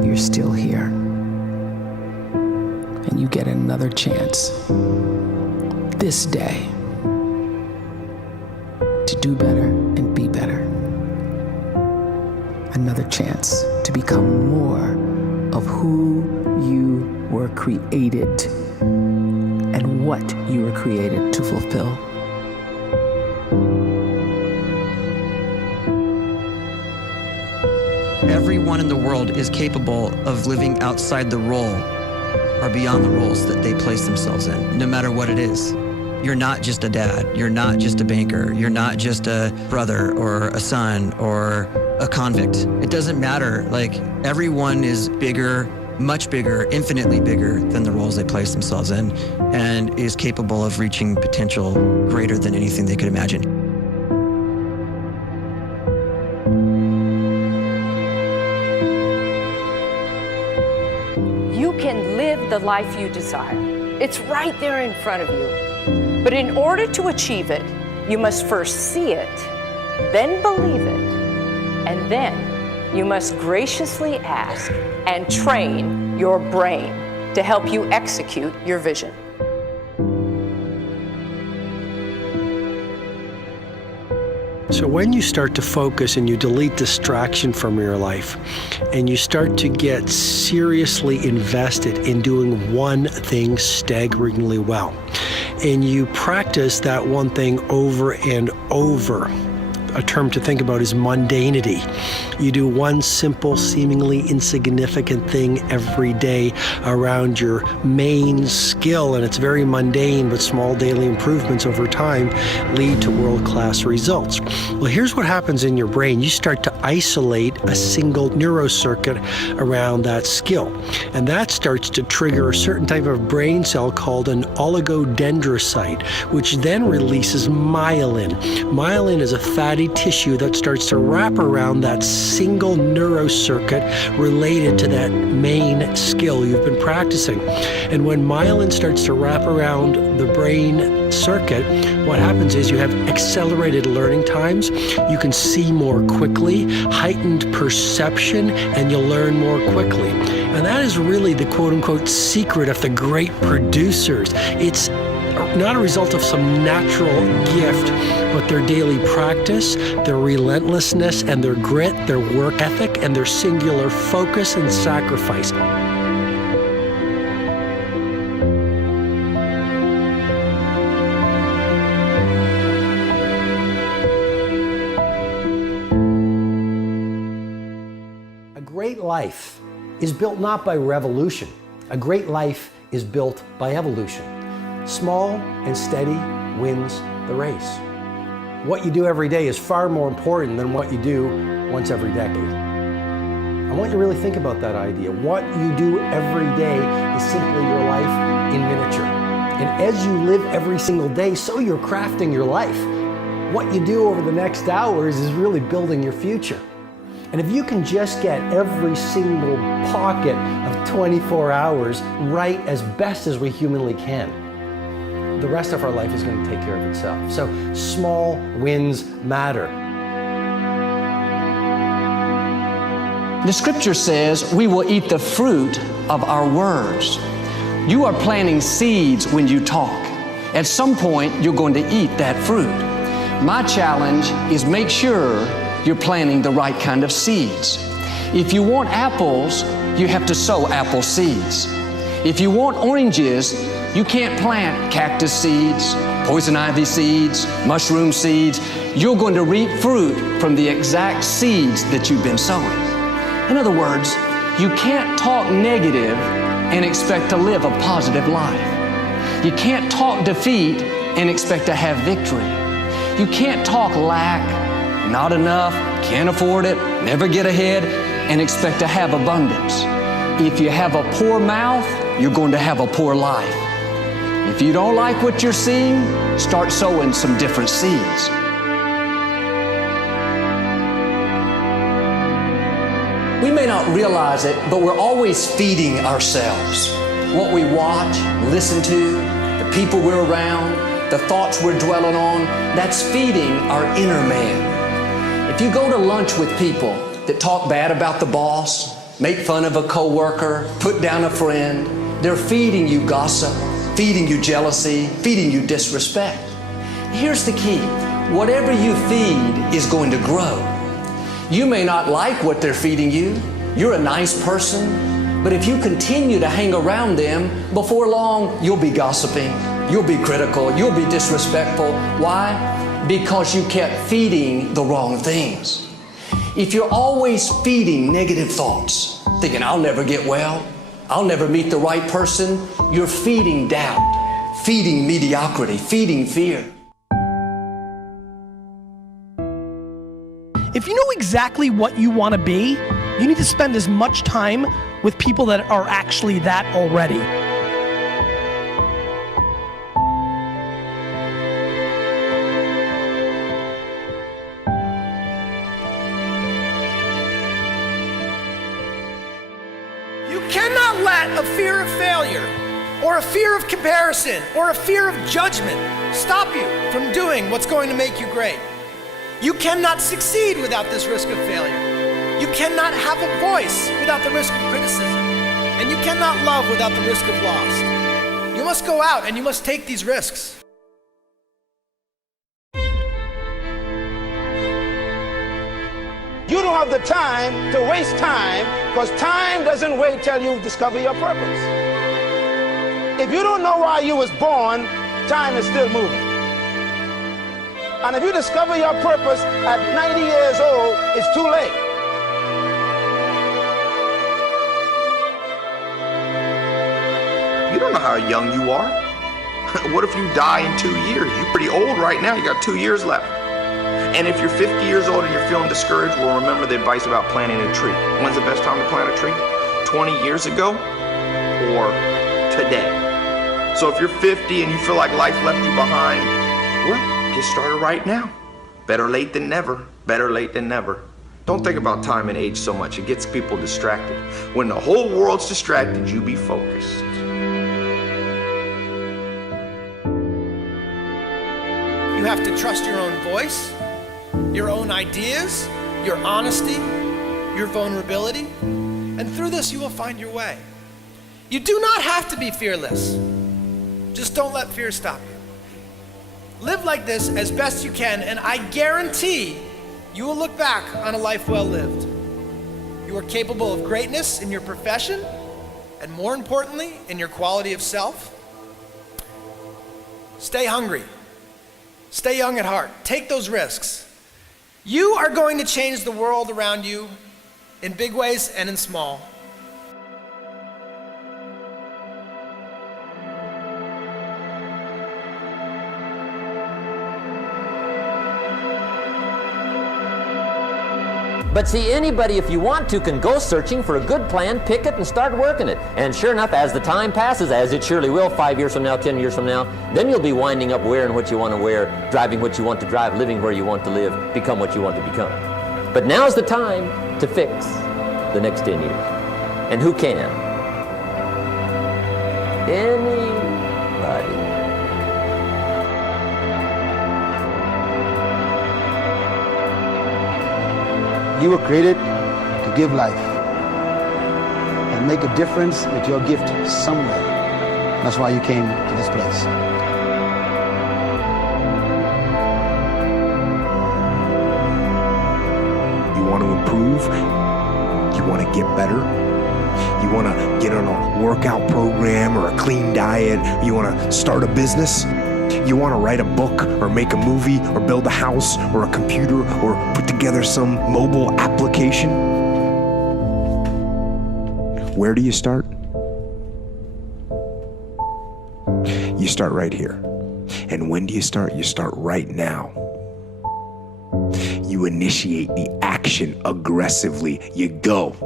you're still here. And you get another chance this day to do better and be better. Another chance to become more of who you were created and what you were created to fulfill. Everyone in the world is capable of living outside the role or beyond the roles that they place themselves in, no matter what it is. You're not just a dad, you're not just a banker, you're not just a brother or a son or a convict. It doesn't matter. Like, everyone is bigger, much bigger, infinitely bigger than the roles they place themselves in, and is capable of reaching potential greater than anything they could imagine. You can live the life you desire. It's right there in front of you. But in order to achieve it, you must first see it, then believe it, and then you must graciously ask and train your brain to help you execute your vision. So when you start to focus and you delete distraction from your life, and you start to get seriously invested in doing one thing staggeringly well, and you practice that one thing over and over, a term to think about is mundanity. You do one simple, seemingly insignificant thing every day around your main skill, and it's very mundane, but small daily improvements over time lead to world-class results. Well, here's what happens in your brain. You start to isolate a single neurocircuit around that skill, and that starts to trigger a certain type of brain cell called an oligodendrocyte, which then releases myelin. Myelin is a fatty tissue that starts to wrap around that single neurocircuit related to that main skill you've been practicing. And when myelin starts to wrap around the brain circuit, what happens is you have accelerated learning times, you can see more quickly, heightened perception, and you'll learn more quickly. And that is really the quote-unquote secret of the great producers. It's not a result of some natural gift, but their daily practice, their relentlessness and their grit, their work ethic, and their singular focus and sacrifice. A great life is built not by revolution. A great life is built by evolution. Small and steady wins the race. What you do every day is far more important than what you do once every decade. I want you to really think about that idea. What you do every day is simply your life in miniature. And as you live every single day, so you're crafting your life. What you do over the next hours is really building your future. And if you can just get every single pocket of 24 hours right as best as we humanly can, the rest of our life is going to take care of itself. So small wins matter. The scripture says we will eat the fruit of our words. You are planting seeds when you talk. At some point, you're going to eat that fruit. My challenge is make sure you're planting the right kind of seeds. If you want apples, you have to sow apple seeds. If you want oranges, you can't plant cactus seeds, poison ivy seeds, mushroom seeds. You're going to reap fruit from the exact seeds that you've been sowing. In other words, you can't talk negative and expect to live a positive life. You can't talk defeat and expect to have victory. You can't talk lack, not enough, can't afford it, never get ahead, and expect to have abundance. If you have a poor mouth, you're going to have a poor life. If you don't like what you're seeing, start sowing some different seeds. We may not realize it, but we're always feeding ourselves. What we watch, listen to, the people we're around, the thoughts we're dwelling on, that's feeding our inner man. If you go to lunch with people that talk bad about the boss, make fun of a coworker, put down a friend. They're feeding you gossip, feeding you jealousy, feeding you disrespect. Here's the key. Whatever you feed is going to grow. You may not like what they're feeding you. You're a nice person, but if you continue to hang around them, before long, you'll be gossiping, you'll be critical, you'll be disrespectful. Why? Because you kept feeding the wrong things. If you're always feeding negative thoughts, thinking, I'll never get well, I'll never meet the right person, you're feeding doubt, feeding mediocrity, feeding fear. If you know exactly what you want to be, you need to spend as much time with people that are actually that already. You cannot let a fear of failure, or a fear of comparison, or a fear of judgment stop you from doing what's going to make you great. You cannot succeed without this risk of failure. You cannot have a voice without the risk of criticism. And you cannot love without the risk of loss. You must go out and you must take these risks. You don't have the time to waste time, because time doesn't wait till you discover your purpose. If you don't know why you was born, time is still moving. And if you discover your purpose at 90 years old, it's too late. You don't know how young you are. What if you die in 2 years? You're pretty old right now. You got 2 years left. And if you're 50 years old and you're feeling discouraged, well, remember the advice about planting a tree. When's the best time to plant a tree? 20 years ago or today? So if you're 50 and you feel like life left you behind, well, get started right now. Better late than never. Better late than never. Don't think about time and age so much. It gets people distracted. When the whole world's distracted, you be focused. You have to trust your own voice, your own ideas, your honesty, your vulnerability, and through this you will find your way. You do not have to be fearless. Just don't let fear stop you. Live like this as best you can, and I guarantee you will look back on a life well lived. You are capable of greatness in your profession, and more importantly, in your quality of self. Stay hungry. Stay young at heart. Take those risks. You are going to change the world around you in big ways and in small. But see, anybody, if you want to, can go searching for a good plan, pick it, and start working it. And sure enough, as the time passes, as it surely will, 5 years from now, 10 years from now, then you'll be winding up wearing what you want to wear, driving what you want to drive, living where you want to live, become what you want to become. But now's the time to fix the next 10 years. And who can? Anybody. You were created to give life and make a difference with your gift somewhere. That's why you came to this place. You want to improve? You want to get better? You want to get on a workout program or a clean diet? You want to start a business? You want to write a book or make a movie or build a house or a computer or put together some mobile application? Where do you start? You start right here. And when do you start? You start right now. You initiate the action aggressively. You go.